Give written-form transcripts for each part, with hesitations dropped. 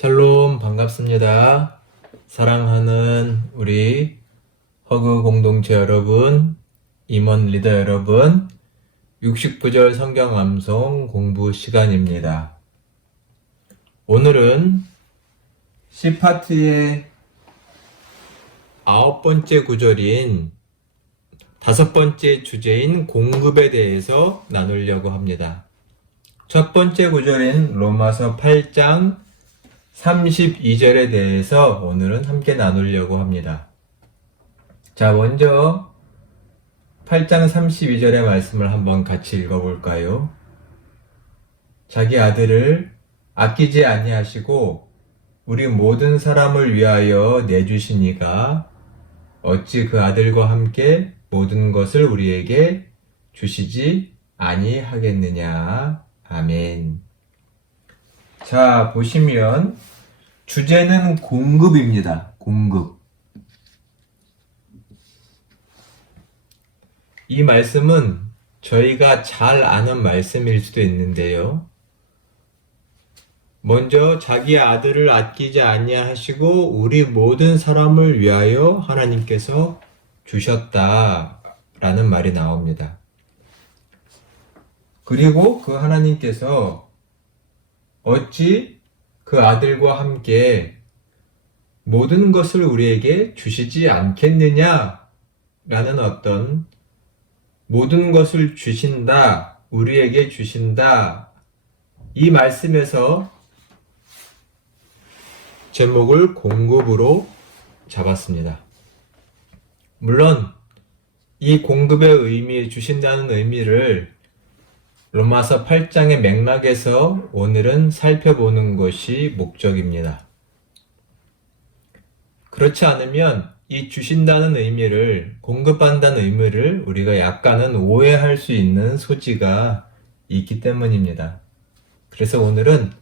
샬롬 반갑습니다. 사랑하는 우리 허그 공동체 여러분, 임원 리더 여러분, 69절 성경 암송 공부 시간입니다. 오늘은 C파트의 9번째 구절인 5번째 주제인 공급에 대해서 나누려고 합니다. 첫 번째 구절인 로마서 8장 32절에 대해서 오늘은 함께 나누려고 합니다. 자, 먼저 8장 32절의 말씀을 한번 같이 읽어볼까요? 자기 아들을 아끼지 아니하시고 우리 모든 사람을 위하여 내주시니가 어찌 그 아들과 함께 모든 것을 우리에게 주시지 아니하겠느냐. 아멘. 자, 보시면 주제는 공급입니다. 공급. 이 말씀은 저희가 잘 아는 말씀일 수도 있는데요. 먼저 자기 아들을 아끼지 아니하시고 우리 모든 사람을 위하여 하나님께서 주셨다라는 말이 나옵니다. 그리고 그 하나님께서 어찌 그 아들과 함께 모든 것을 우리에게 주시지 않겠느냐 라는 어떤 모든 것을 주신다, 우리에게 주신다, 이 말씀에서 제목을 공급으로 잡았습니다. 물론 이 공급의 의미, 주신다는 의미를 로마서 8장의 맥락에서 오늘은 살펴보는 것이 목적입니다. 그렇지 않으면 이 주신다는 의미를, 공급한다는 의미를 우리가 약간은 오해할 수 있는 소지가 있기 때문입니다. 그래서 오늘은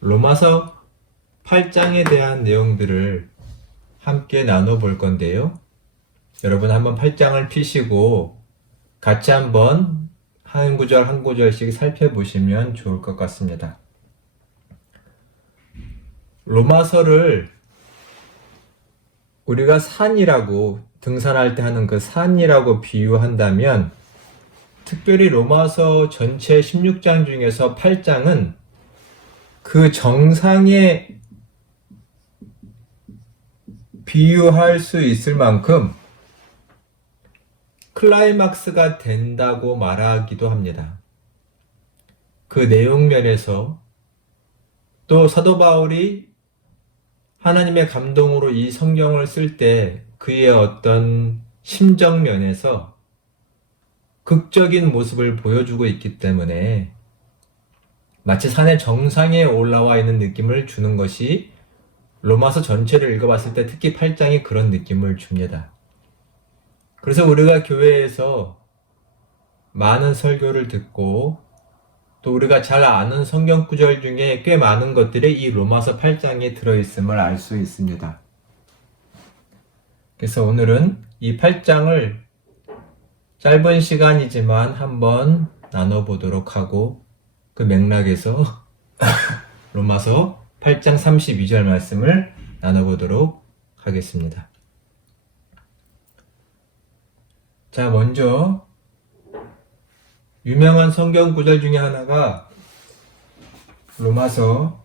로마서 8장에 대한 내용들을 함께 나눠볼 건데요. 여러분 한번 8장을 펴시고 같이 한번 한 구절 한 구절씩 살펴보시면 좋을 것 같습니다. 로마서를 우리가 산이라고, 등산할 때 하는 그 산이라고 비유한다면 특별히 로마서 전체 16장 중에서 8장은 그 정상에 비유할 수 있을 만큼 클라이막스가 된다고 말하기도 합니다. 그 내용 면에서 또 사도 바울이 하나님의 감동으로 이 성경을 쓸 때 그의 어떤 심정 면에서 극적인 모습을 보여주고 있기 때문에 마치 산의 정상에 올라와 있는 느낌을 주는 것이 로마서 전체를 읽어봤을 때 특히 8장이 그런 느낌을 줍니다. 그래서 우리가 교회에서 많은 설교를 듣고 또 우리가 잘 아는 성경 구절 중에 꽤 많은 것들이 이 로마서 8장에 들어있음을 알 수 있습니다. 그래서 오늘은 이 8장을 짧은 시간이지만 한번 나눠보도록 하고 그 맥락에서 로마서 8장 32절 말씀을 나눠보도록 하겠습니다. 자, 먼저 유명한 성경 구절 중에 하나가 로마서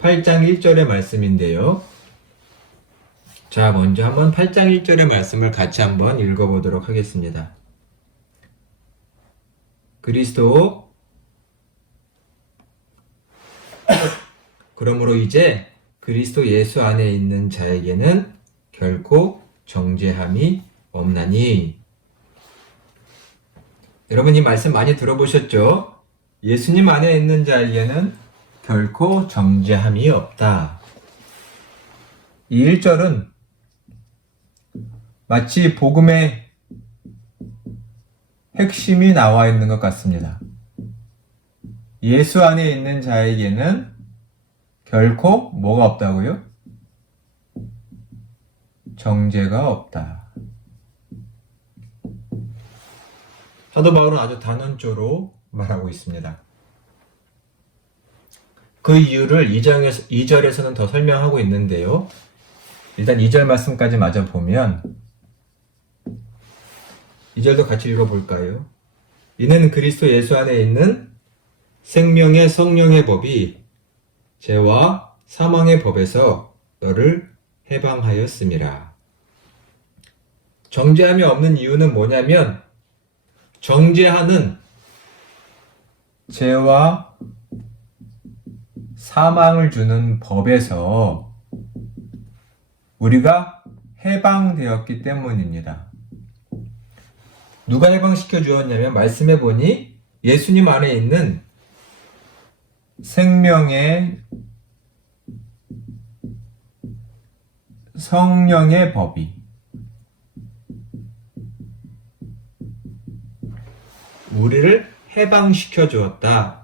8장 1절의 말씀인데요. 자, 먼저 한번 8장 1절의 말씀을 같이 한번 읽어보도록 하겠습니다. 그리스도 그러므로 이제 그리스도 예수 안에 있는 자에게는 결코 정죄함이 없나니. 여러분 이 말씀 많이 들어보셨죠? 예수님 안에 있는 자에게는 결코 정죄함이 없다. 이 1절은 마치 복음의 핵심이 나와 있는 것 같습니다. 예수 안에 있는 자에게는 결코 뭐가 없다고요? 정죄가 없다. 사도 바울은 아주 단언조로 말하고 있습니다. 그 이유를 2절에서는 더 설명하고 있는데요. 일단 2절 말씀까지 마저 보면 2절도 같이 읽어볼까요? 이는 그리스도 예수 안에 있는 생명의 성령의 법이 죄와 사망의 법에서 너를 해방하였음이라. 정죄함이 없는 이유는 뭐냐면 정죄하는 죄와 사망을 주는 법에서 우리가 해방되었기 때문입니다. 누가 해방시켜 주었냐면 말씀해 보니 예수님 안에 있는 생명의 성령의 법이 우리를 해방시켜 주었다.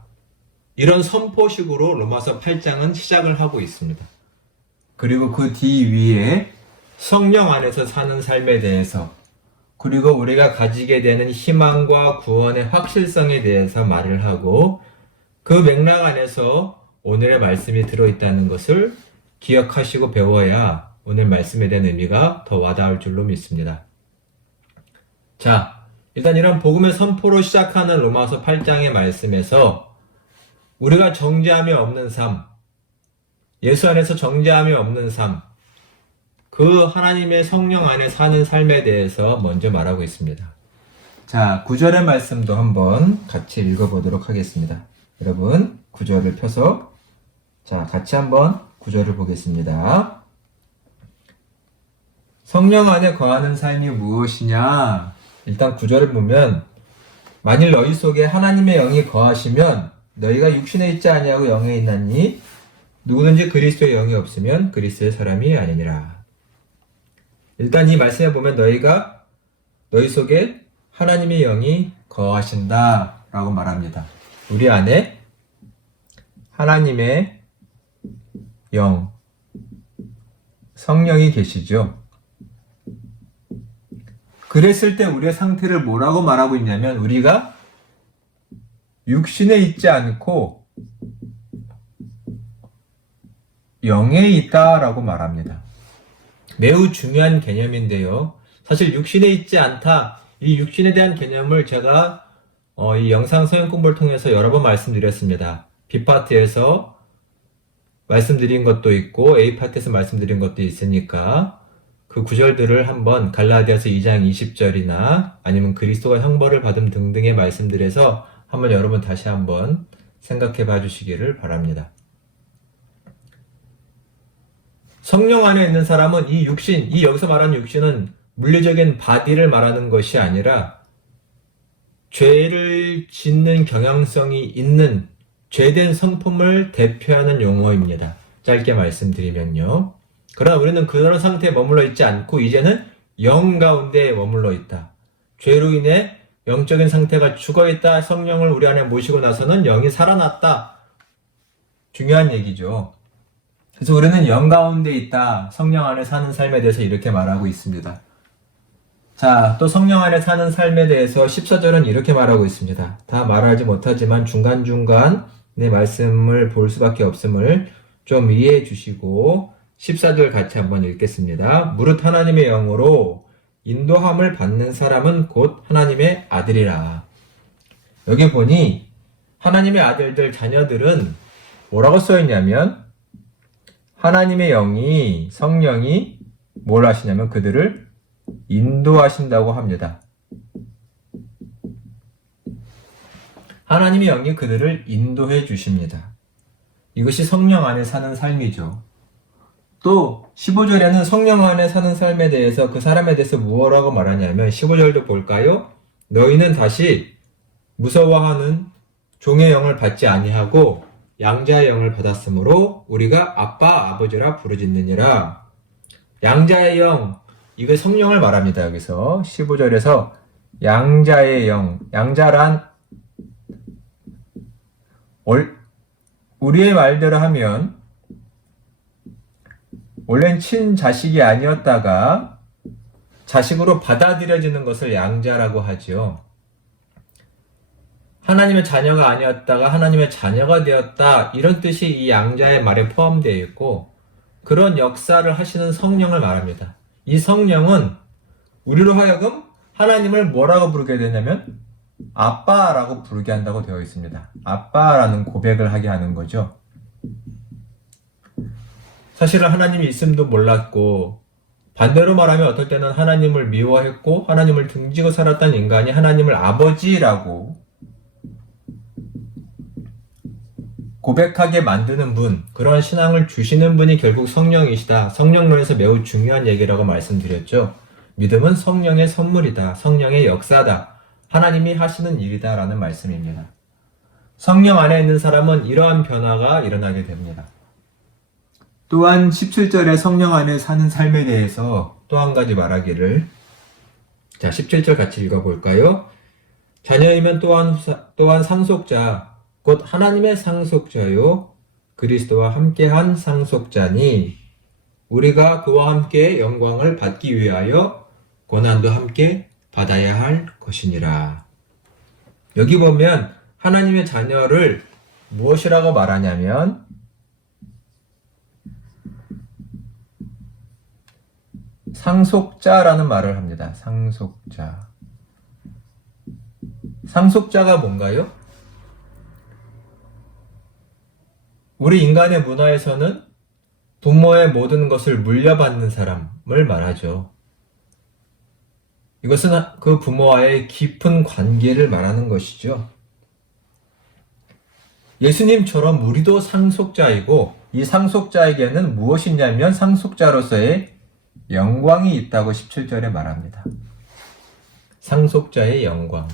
이런 선포식으로 로마서 8장은 시작을 하고 있습니다. 그리고 그 뒤위에 성령 안에서 사는 삶에 대해서 그리고 우리가 가지게 되는 희망과 구원의 확실성에 대해서 말을 하고 그 맥락 안에서 오늘의 말씀이 들어있다는 것을 기억하시고 배워야 오늘 말씀에 대한 의미가 더 와닿을 줄로 믿습니다. 자, 일단 이런 복음의 선포로 시작하는 로마서 8장의 말씀에서 우리가 정죄함이 없는 삶, 예수 안에서 정죄함이 없는 삶, 그 하나님의 성령 안에 사는 삶에 대해서 먼저 말하고 있습니다. 자, 9절의 말씀도 한번 같이 읽어보도록 하겠습니다. 여러분, 9절을 펴서 자, 같이 한번 9절을 보겠습니다. 성령 안에 거하는 삶이 무엇이냐? 일단 9절을 보면 만일 너희 속에 하나님의 영이 거하시면 너희가 육신에 있지 아니하고 영에 있나니 누구든지 그리스도의 영이 없으면 그리스도의 사람이 아니니라. 일단 이 말씀에 보면 너희 속에 하나님의 영이 거하신다 라고 말합니다. 우리 안에 하나님의 영, 성령이 계시죠. 그랬을 때 우리의 상태를 뭐라고 말하고 있냐면 우리가 육신에 있지 않고 영에 있다라고 말합니다. 매우 중요한 개념인데요. 사실 육신에 있지 않다. 이 육신에 대한 개념을 제가 이 영상 서연 공부를 통해서 여러 번 말씀드렸습니다. B파트에서 말씀드린 것도 있고 A파트에서 말씀드린 것도 있으니까 그 구절들을 한번 갈라디아서 2장 20절이나 아니면 그리스도가 형벌을 받음 등등의 말씀들에서 한번 여러분 다시 한번 생각해 봐 주시기를 바랍니다. 성령 안에 있는 사람은 이 육신, 이 여기서 말하는 육신은 물리적인 바디를 말하는 것이 아니라 죄를 짓는 경향성이 있는 죄된 성품을 대표하는 용어입니다. 짧게 말씀드리면요. 그러나 우리는 그런 상태에 머물러 있지 않고 이제는 영 가운데 머물러 있다. 죄로 인해 영적인 상태가 죽어있다. 성령을 우리 안에 모시고 나서는 영이 살아났다. 중요한 얘기죠. 그래서 우리는 영 가운데 있다. 성령 안에 사는 삶에 대해서 이렇게 말하고 있습니다. 자, 또 성령 안에 사는 삶에 대해서 14절은 이렇게 말하고 있습니다. 다 말하지 못하지만 중간중간 내 말씀을 볼 수밖에 없음을 좀 이해해 주시고 14절 같이 한번 읽겠습니다. 무릇 하나님의 영으로 인도함을 받는 사람은 곧 하나님의 아들이라. 여기 보니 하나님의 아들들, 자녀들은 뭐라고 써있냐면 하나님의 영이, 성령이 뭘 하시냐면 그들을 인도하신다고 합니다. 하나님의 영이 그들을 인도해 주십니다. 이것이 성령 안에 사는 삶이죠. 또 15절에는 성령 안에 사는 삶에 대해서 그 사람에 대해서 무엇라고 말하냐면 15절도 볼까요? 너희는 다시 무서워하는 종의 영을 받지 아니하고 양자의 영을 받았으므로 우리가 아빠 아버지라 부르짖느니라. 양자의 영, 이거 성령을 말합니다. 여기서 15절에서 양자의 영, 양자란 우리의 말대로 하면 원래는 친자식이 아니었다가 자식으로 받아들여지는 것을 양자라고 하죠. 하나님의 자녀가 아니었다가 하나님의 자녀가 되었다. 이런 뜻이 이 양자의 말에 포함되어 있고 그런 역사를 하시는 성령을 말합니다. 이 성령은 우리로 하여금 하나님을 뭐라고 부르게 되냐면 아빠라고 부르게 한다고 되어 있습니다. 아빠라는 고백을 하게 하는 거죠. 사실은 하나님이 있음도 몰랐고 반대로 말하면 어떨 때는 하나님을 미워했고 하나님을 등지고 살았던 인간이 하나님을 아버지라고 고백하게 만드는 분, 그런 신앙을 주시는 분이 결국 성령이시다. 성령론에서 매우 중요한 얘기라고 말씀드렸죠. 믿음은 성령의 선물이다. 성령의 역사다. 하나님이 하시는 일이다. 라는 말씀입니다. 성령 안에 있는 사람은 이러한 변화가 일어나게 됩니다. 또한 17절에 성령 안에 사는 삶에 대해서 또 한 가지 말하기를, 자 17절 같이 읽어볼까요? 자녀이면 또한 상속자 곧 하나님의 상속자요 그리스도와 함께한 상속자니 우리가 그와 함께 영광을 받기 위하여 고난도 함께 받아야 할 것이니라. 여기 보면 하나님의 자녀를 무엇이라고 말하냐면 상속자라는 말을 합니다. 상속자. 상속자가 뭔가요? 우리 인간의 문화에서는 부모의 모든 것을 물려받는 사람을 말하죠. 이것은 그 부모와의 깊은 관계를 말하는 것이죠. 예수님처럼 우리도 상속자이고 이 상속자에게는 무엇이 있냐면 상속자로서의 영광이 있다고 17절에 말합니다. 상속자의 영광.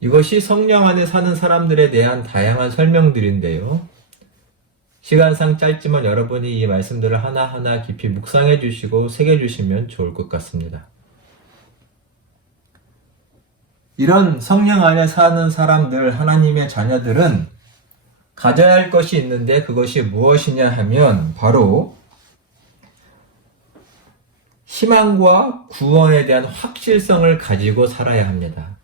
이것이 성령 안에 사는 사람들에 대한 다양한 설명들인데요. 시간상 짧지만 여러분이 이 말씀들을 하나하나 깊이 묵상해 주시고 새겨 주시면 좋을 것 같습니다. 이런 성령 안에 사는 사람들, 하나님의 자녀들은 가져야 할 것이 있는데 그것이 무엇이냐 하면 바로 희망과 구원에 대한 확실성을 가지고 살아야 합니다.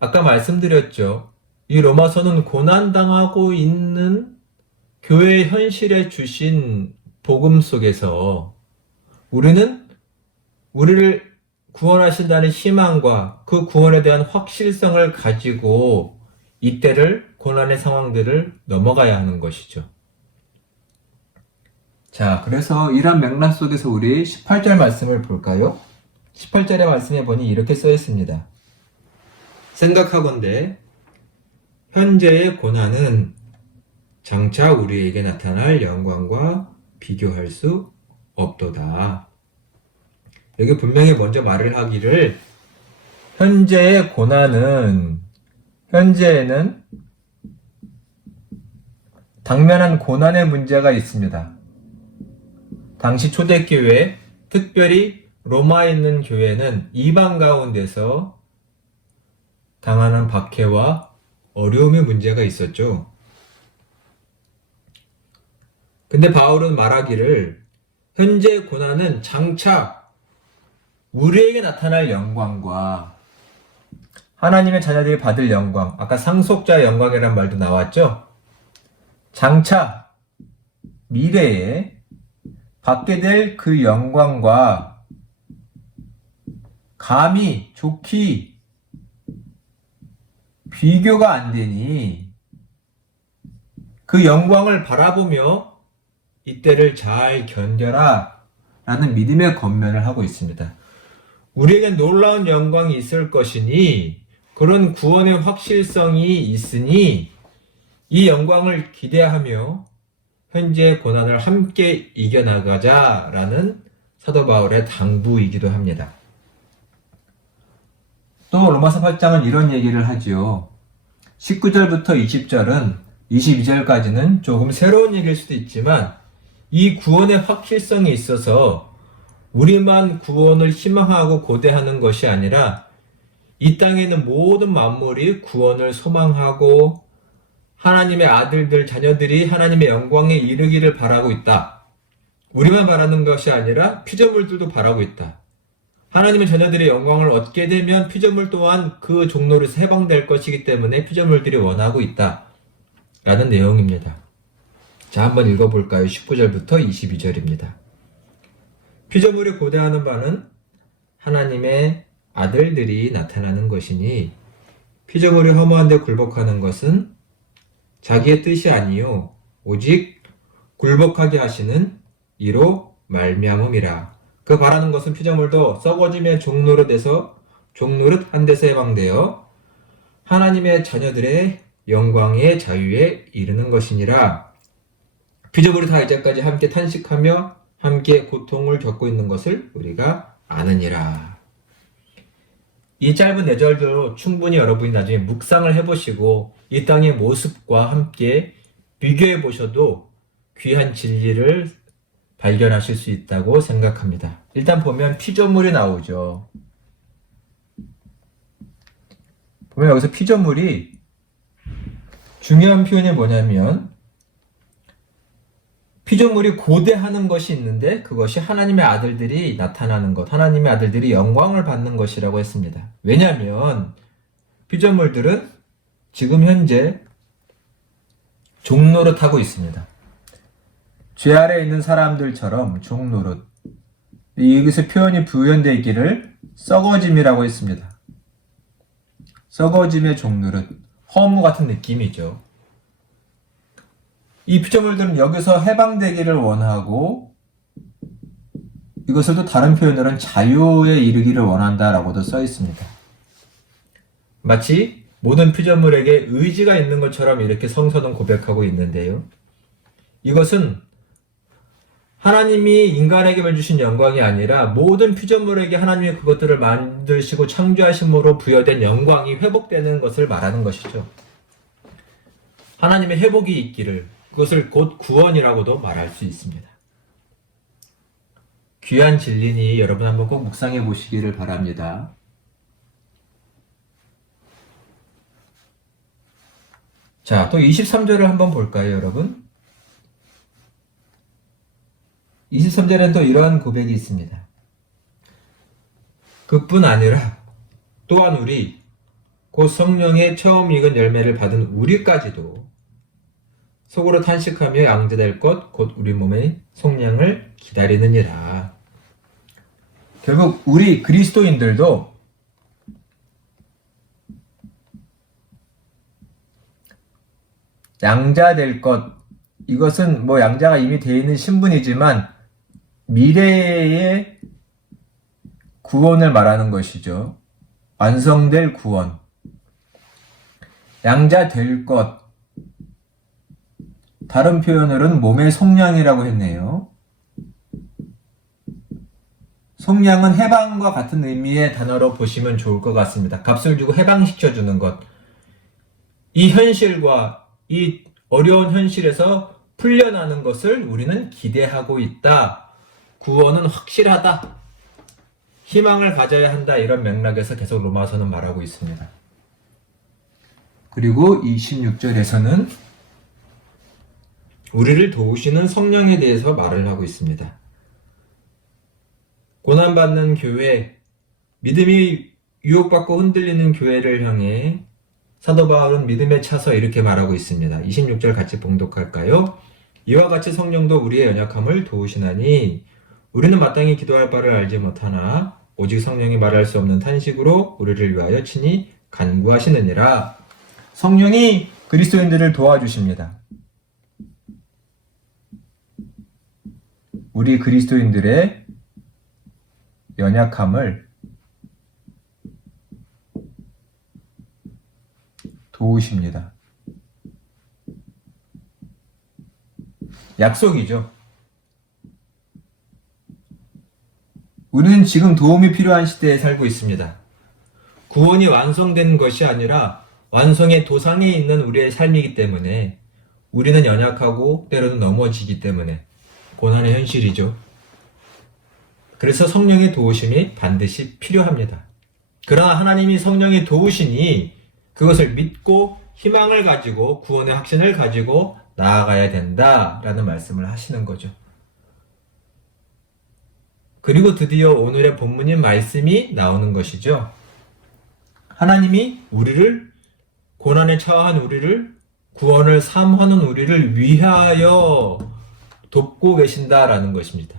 아까 말씀드렸죠. 이 로마서는 고난당하고 있는 교회의 현실에 주신 복음 속에서 우리를 구원하신다는 희망과 그 구원에 대한 확실성을 가지고 이때를 고난의 상황들을 넘어가야 하는 것이죠. 자, 그래서 이런 맥락 속에서 우리 18절 말씀을 볼까요? 18절의 말씀에 보니 이렇게 써 있습니다. 생각하건대 현재의 고난은 장차 우리에게 나타날 영광과 비교할 수 없도다. 여기 분명히 먼저 말을 하기를 현재의 고난은 현재에는 당면한 고난의 문제가 있습니다. 당시 초대교회, 특별히 로마에 있는 교회는 이방 가운데서 당하는 박해와 어려움의 문제가 있었죠. 근데 바울은 말하기를 현재 고난은 장차 우리에게 나타날 영광과 하나님의 자녀들이 받을 영광, 아까 상속자의 영광이라는 말도 나왔죠. 장차 미래에 받게 될 그 영광과 감히 좋게 비교가 안 되니 그 영광을 바라보며 이때를 잘 견뎌라 라는 믿음의 권면을 하고 있습니다. 우리에게 놀라운 영광이 있을 것이니 그런 구원의 확실성이 있으니 이 영광을 기대하며 현재의 고난을 함께 이겨나가자라는 사도 바울의 당부이기도 합니다. 또 로마서 8장은 이런 얘기를 하지요. 19절부터 20절은 22절까지는 조금 새로운 얘기일 수도 있지만 이 구원의 확실성이 있어서 우리만 구원을 희망하고 고대하는 것이 아니라 이 땅에 있는 모든 만물이 구원을 소망하고 하나님의 아들들, 자녀들이 하나님의 영광에 이르기를 바라고 있다. 우리만 바라는 것이 아니라 피조물들도 바라고 있다. 하나님의 자녀들의 영광을 얻게 되면 피조물 또한 그 종노릇에서 해방될 것이기 때문에 피조물들이 원하고 있다 라는 내용입니다. 자, 한번 읽어볼까요? 19절부터 22절입니다. 피조물이 고대하는 바는 하나님의 아들들이 나타나는 것이니 피조물이 허무한 데 굴복하는 것은 자기의 뜻이 아니요 오직 굴복하게 하시는 이로 말미암음이라. 그 바라는 것은 피조물도 썩어짐의 종노릇에서 종노릇한 데서 해방되어 하나님의 자녀들의 영광의 자유에 이르는 것이니라. 피조물이 다 이제까지 함께 탄식하며 함께 고통을 겪고 있는 것을 우리가 아느니라. 이 짧은 4절도 충분히 여러분이 나중에 묵상을 해보시고 이 땅의 모습과 함께 비교해 보셔도 귀한 진리를 발견하실 수 있다고 생각합니다. 일단 보면 피조물이 나오죠. 보면 여기서 피조물이 중요한 표현이 뭐냐면 피조물이 고대하는 것이 있는데 그것이 하나님의 아들들이 나타나는 것, 하나님의 아들들이 영광을 받는 것이라고 했습니다. 왜냐하면 피조물들은 지금 현재 종노릇하고 있습니다. 죄 아래에 있는 사람들처럼 종노릇, 여기서 표현이 부연되어 있기를 썩어짐이라고 했습니다. 썩어짐의 종노릇, 허무 같은 느낌이죠. 이 피조물들은 여기서 해방되기를 원하고 이것을 또 다른 표현으로는 자유에 이르기를 원한다라고도 써 있습니다. 마치 모든 피조물에게 의지가 있는 것처럼 이렇게 성서는 고백하고 있는데요. 이것은 하나님이 인간에게 주신 영광이 아니라 모든 피조물에게 하나님이 그것들을 만드시고 창조하심으로 부여된 영광이 회복되는 것을 말하는 것이죠. 하나님의 회복이 있기를, 그것을 곧 구원이라고도 말할 수 있습니다. 귀한 진리니 여러분 한번 꼭 묵상해 보시기를 바랍니다. 자, 또 23절을 한번 볼까요, 여러분? 23절에는 또 이러한 고백이 있습니다. 그뿐 아니라 또한 우리, 곧 성령의 처음 익은 열매를 받은 우리까지도 속으로 탄식하며 양자될 것, 곧 우리 몸의 속량을 기다리느니라. 결국 우리 그리스도인들도 양자될 것, 이것은 뭐 양자가 이미 되어 있는 신분이지만 미래의 구원을 말하는 것이죠. 완성될 구원. 양자될 것. 다른 표현으로는 몸의 속량이라고 했네요. 속량은 해방과 같은 의미의 단어로 보시면 좋을 것 같습니다. 값을 주고 해방시켜주는 것. 이 현실과 이 어려운 현실에서 풀려나는 것을 우리는 기대하고 있다. 구원은 확실하다. 희망을 가져야 한다. 이런 맥락에서 계속 로마서는 말하고 있습니다. 그리고 26절에서는 우리를 도우시는 성령에 대해서 말을 하고 있습니다. 고난받는 교회, 믿음이 유혹받고 흔들리는 교회를 향해 사도 바울은 믿음에 차서 이렇게 말하고 있습니다. 26절 같이 봉독할까요? 이와 같이 성령도 우리의 연약함을 도우시나니 우리는 마땅히 기도할 바를 알지 못하나 오직 성령이 말할 수 없는 탄식으로 우리를 위하여 친히 간구하시느니라. 성령이 그리스도인들을 도와주십니다. 우리 그리스도인들의 연약함을 도우십니다. 약속이죠. 우리는 지금 도움이 필요한 시대에 살고 있습니다. 구원이 완성된 것이 아니라 완성의 도상에 있는 우리의 삶이기 때문에 우리는 연약하고 때로는 넘어지기 때문에 고난의 현실이죠. 그래서 성령의 도우심이 반드시 필요합니다. 그러나 하나님이 성령의 도우시니 그것을 믿고 희망을 가지고 구원의 확신을 가지고 나아가야 된다라는 말씀을 하시는 거죠. 그리고 드디어 오늘의 본문인 말씀이 나오는 것이죠. 하나님이 우리를, 고난에 처한 우리를, 구원을 삼하는 우리를 위하여 돕고 계신다라는 것입니다.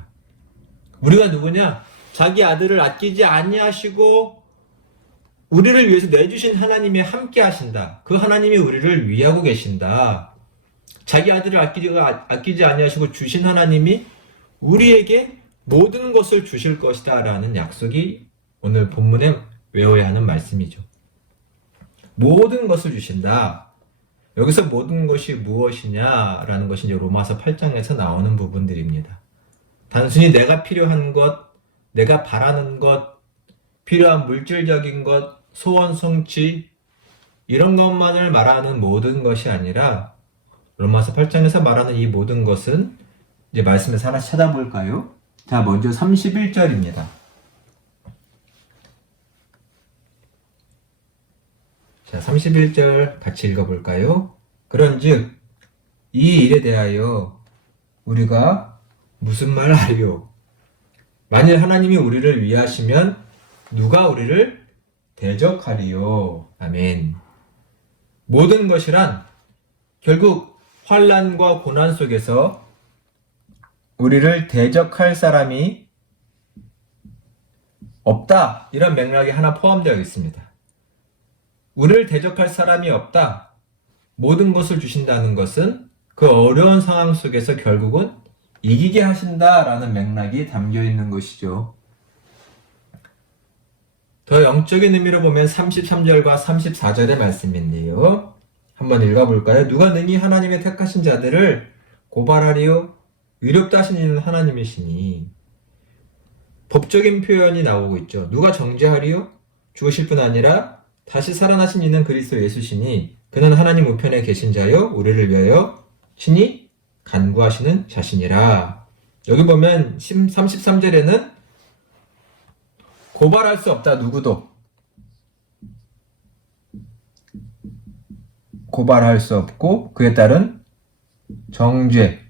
우리가 누구냐? 자기 아들을 아끼지 아니하시고 우리를 위해서 내주신 하나님이 함께 하신다. 그 하나님이 우리를 위하고 계신다. 자기 아들을 아끼지 아니하시고 주신 하나님이 우리에게 모든 것을 주실 것이다 라는 약속이 오늘 본문에 외워야 하는 말씀이죠. 모든 것을 주신다. 여기서 모든 것이 무엇이냐라는 것이 이제 로마서 8장에서 나오는 부분들입니다. 단순히 내가 필요한 것, 내가 바라는 것, 필요한 물질적인 것, 소원 성취 이런 것만을 말하는 모든 것이 아니라 로마서 8장에서 말하는 이 모든 것은 이제 말씀에서 하나 찾아볼까요? 자, 먼저 31절입니다. 자, 31절 같이 읽어볼까요? 그런즉 이 일에 대하여 우리가 무슨 말 하리요? 만일 하나님이 우리를 위하시면 누가 우리를 대적하리요? 아멘. 모든 것이란 결국 환난과 고난 속에서 우리를 대적할 사람이 없다. 이런 맥락이 하나 포함되어 있습니다. 우리를 대적할 사람이 없다. 모든 것을 주신다는 것은 그 어려운 상황 속에서 결국은 이기게 하신다라는 맥락이 담겨 있는 것이죠. 더 영적인 의미로 보면 33절과 34절의 말씀인데요. 한번 읽어볼까요? 누가 능히 하나님의 택하신 자들을 고발하리요? 의롭다 하신 이는 하나님이시니. 법적인 표현이 나오고 있죠. 누가 정죄하리요? 죽으실 뿐 아니라 다시 살아나신 이는 그리스도 예수시니 그는 하나님 우편에 계신 자요 우리를 위하여 친히 간구하시는 자신이라. 여기 보면 33절에는 고발할 수 없다. 누구도 고발할 수 없고 그에 따른 정죄,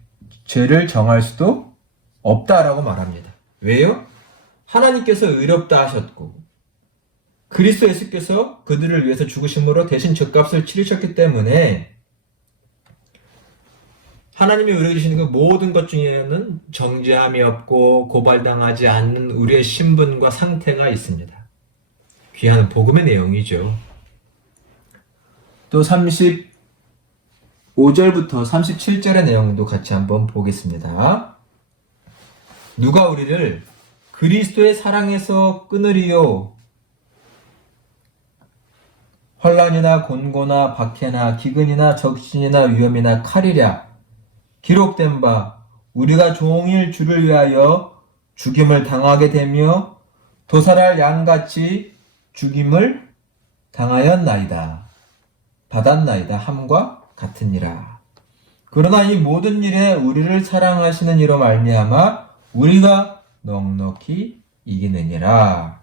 죄를 정할 수도 없다라고 말합니다. 왜요? 하나님께서 의롭다 하셨고 그리스도 예수께서 그들을 위해서 죽으심으로 대신 죗값을 치르셨기 때문에 하나님이 우리에게 주시는 그 모든 것 중에는 정죄함이 없고 고발당하지 않는 우리의 신분과 상태가 있습니다. 귀한 복음의 내용이죠. 또 35절부터 37절의 내용도 같이 한번 보겠습니다. 누가 우리를 그리스도의 사랑에서 끊으리요? 환난이나 곤고나 박해나 기근이나 적신이나 위험이나 칼이랴. 기록된 바 우리가 종일 주를 위하여 죽임을 당하게 되며 도살할 양같이 죽임을 당하였나이다. 받았나이다. 함과 같으니라. 그러나 이 모든 일에 우리를 사랑하시는 이로 말미암아 우리가 넉넉히 이기느니라.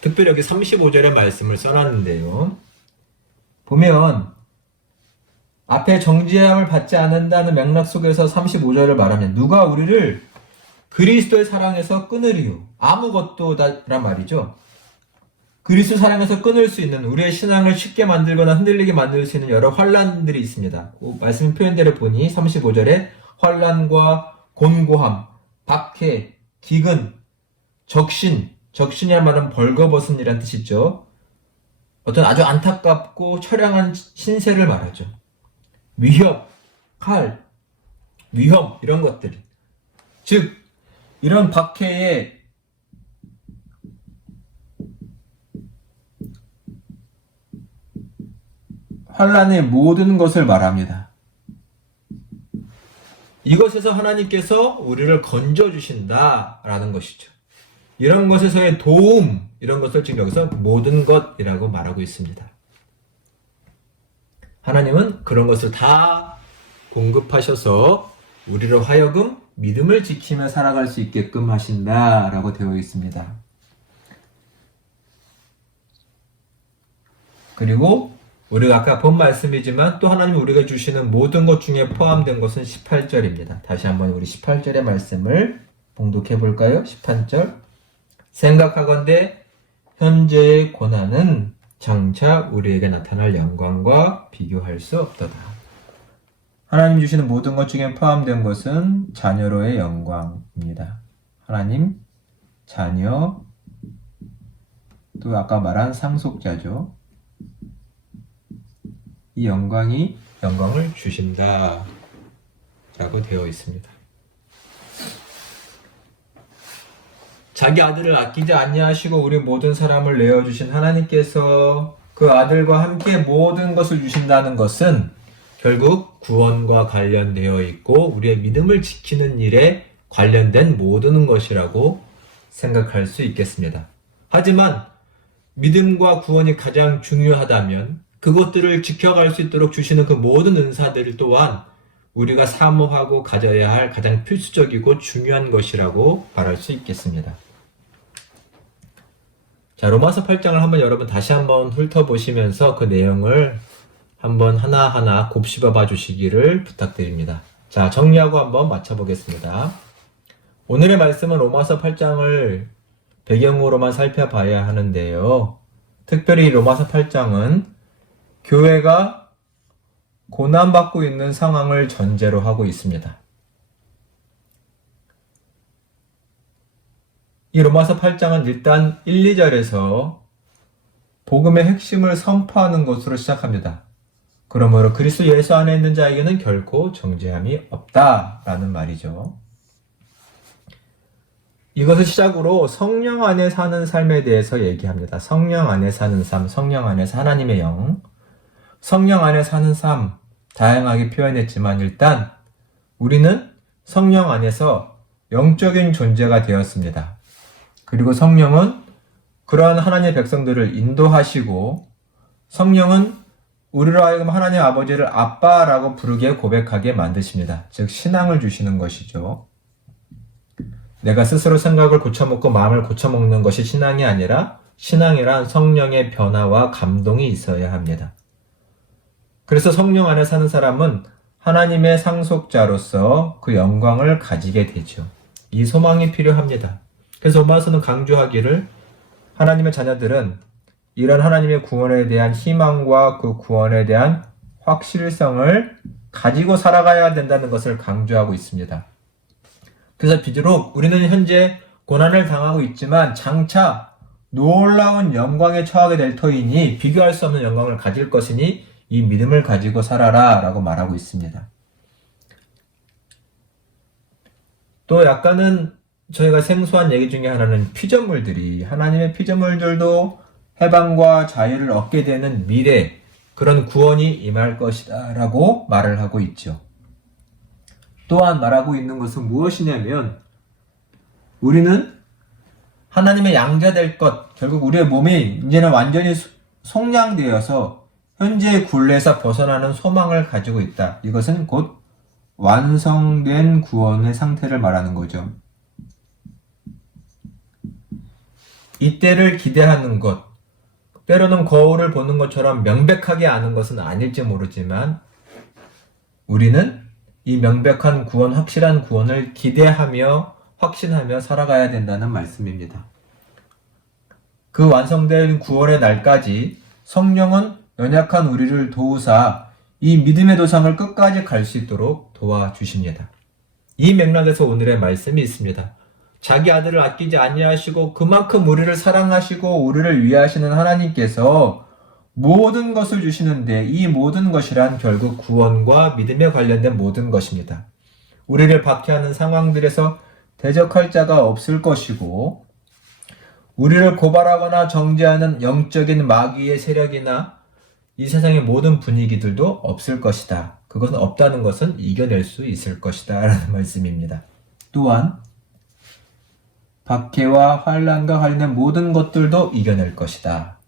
특별히 여기 35절의 말씀을 써놨는데요. 보면 앞에 정죄함을 받지 않는다는 맥락 속에서 35절을 말하면 누가 우리를 그리스도의 사랑에서 끊으리요. 아무것도 란 말이죠. 그리스도 사랑에서 끊을 수 있는 우리의 신앙을 쉽게 만들거나 흔들리게 만들 수 있는 여러 환란들이 있습니다. 말씀 표현대로 보니 35절에 환란과 곤고함, 박해, 기근, 적신이란 말은 벌거벗은 이란 뜻이죠. 어떤 아주 안타깝고 처량한 신세를 말하죠. 위협, 칼, 위험 이런 것들. 즉 이런 박해에 환란의 모든 것을 말합니다. 이것에서 하나님께서 우리를 건져주신다라는 것이죠. 이런 것에서의 도움, 이런 것을 지금 여기서 모든 것이라고 말하고 있습니다. 하나님은 그런 것을 다 공급하셔서 우리로 하여금 믿음을 지키며 살아갈 수 있게끔 하신다라고 되어 있습니다. 그리고 우리가 아까 본 말씀이지만 또 하나님 우리가 주시는 모든 것 중에 포함된 것은 18절입니다. 다시 한번 우리 18절의 말씀을 봉독해 볼까요? 18절. 생각하건대 현재의 고난은 장차 우리에게 나타날 영광과 비교할 수 없도다. 하나님 주시는 모든 것 중에 포함된 것은 자녀로의 영광입니다. 하나님, 자녀, 또 아까 말한 상속자죠. 이 영광을 주신다 라고 되어 있습니다. 자기 아들을 아끼지 아니하시고 우리 모든 사람을 내어주신 하나님께서 그 아들과 함께 모든 것을 주신다는 것은 결국 구원과 관련되어 있고 우리의 믿음을 지키는 일에 관련된 모든 것이라고 생각할 수 있겠습니다. 하지만 믿음과 구원이 가장 중요하다면 그것들을 지켜갈 수 있도록 주시는 그 모든 은사들 또한 우리가 사모하고 가져야 할 가장 필수적이고 중요한 것이라고 말할 수 있겠습니다. 자, 로마서 8장을 한번 여러분 다시 한번 훑어보시면서 그 내용을 한번 하나하나 곱씹어 봐 주시기를 부탁드립니다. 자, 정리하고 한번 맞춰보겠습니다. 오늘의 말씀은 로마서 8장을 배경으로만 살펴봐야 하는데요. 특별히 로마서 8장은 교회가 고난받고 있는 상황을 전제로 하고 있습니다. 이 로마서 8장은 일단 1, 2절에서 복음의 핵심을 선포하는 것으로 시작합니다. 그러므로 그리스도 예수 안에 있는 자에게는 결코 정죄함이 없다라는 말이죠. 이것을 시작으로 성령 안에 사는 삶에 대해서 얘기합니다. 성령 안에 사는 삶, 성령 안에서 하나님의 영, 성령 안에 사는 삶, 다양하게 표현했지만 일단 우리는 성령 안에서 영적인 존재가 되었습니다. 그리고 성령은 그러한 하나님의 백성들을 인도하시고 성령은 우리로 하여금 하나님 아버지를 아빠라고 부르게 고백하게 만드십니다. 즉 신앙을 주시는 것이죠. 내가 스스로 생각을 고쳐먹고 마음을 고쳐먹는 것이 신앙이 아니라 신앙이란 성령의 변화와 감동이 있어야 합니다. 그래서 성령 안에 사는 사람은 하나님의 상속자로서 그 영광을 가지게 되죠. 이 소망이 필요합니다. 그래서 로마서는 강조하기를 하나님의 자녀들은 이런 하나님의 구원에 대한 희망과 그 구원에 대한 확실성을 가지고 살아가야 된다는 것을 강조하고 있습니다. 그래서 비록 우리는 현재 고난을 당하고 있지만 장차 놀라운 영광에 처하게 될 터이니 비교할 수 없는 영광을 가질 것이니 이 믿음을 가지고 살아라 라고 말하고 있습니다. 또 약간은 저희가 생소한 얘기 중에 하나는 피조물들이 하나님의 피조물들도 해방과 자유를 얻게 되는 미래 그런 구원이 임할 것이다 라고 말을 하고 있죠. 또한 말하고 있는 것은 무엇이냐면 우리는 하나님의 양자 될 것, 결국 우리의 몸이 이제는 완전히 속량되어서 현재의 굴레에서 벗어나는 소망을 가지고 있다. 이것은 곧 완성된 구원의 상태를 말하는 거죠. 이때를 기대하는 것, 때로는 거울을 보는 것처럼 명백하게 아는 것은 아닐지 모르지만 우리는 이 명백한 구원, 확실한 구원을 기대하며 확신하며 살아가야 된다는 말씀입니다. 그 완성된 구원의 날까지 성령은 연약한 우리를 도우사 이 믿음의 도상을 끝까지 갈 수 있도록 도와주십니다. 이 맥락에서 오늘의 말씀이 있습니다. 자기 아들을 아끼지 아니하시고 그만큼 우리를 사랑하시고 우리를 위하시는 하나님께서 모든 것을 주시는데 이 모든 것이란 결국 구원과 믿음에 관련된 모든 것입니다. 우리를 박해하는 상황들에서 대적할 자가 없을 것이고 우리를 고발하거나 정죄하는 영적인 마귀의 세력이나 이 세상의 모든 분위기들도 없을 것이다. 그것은 없다는 것은 이겨낼 수 있을 것이다 라는 말씀입니다. 또한 박해와 환난과 관련된 모든 것들도 이겨낼 것이다.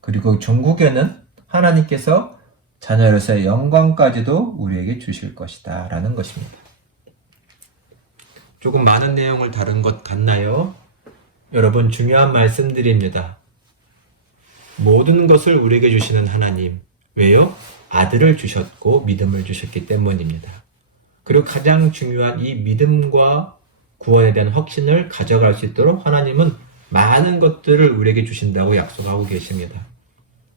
그리고 종국에는 하나님께서 자녀로서의 영광까지도 우리에게 주실 것이다 라는 것입니다. 조금 많은 내용을 다룬 것 같나요? 여러분 중요한 말씀들입니다. 모든 것을 우리에게 주시는 하나님. 왜요? 아들을 주셨고 믿음을 주셨기 때문입니다. 그리고 가장 중요한 이 믿음과 구원에 대한 확신을 가져갈 수 있도록 하나님은 많은 것들을 우리에게 주신다고 약속하고 계십니다.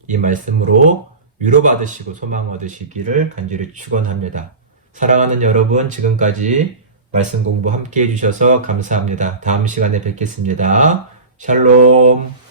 이 말씀으로 위로받으시고 소망 얻으시기를 간절히 축원합니다. 사랑하는 여러분, 지금까지 말씀 공부 함께 해주셔서 감사합니다. 다음 시간에 뵙겠습니다. 샬롬.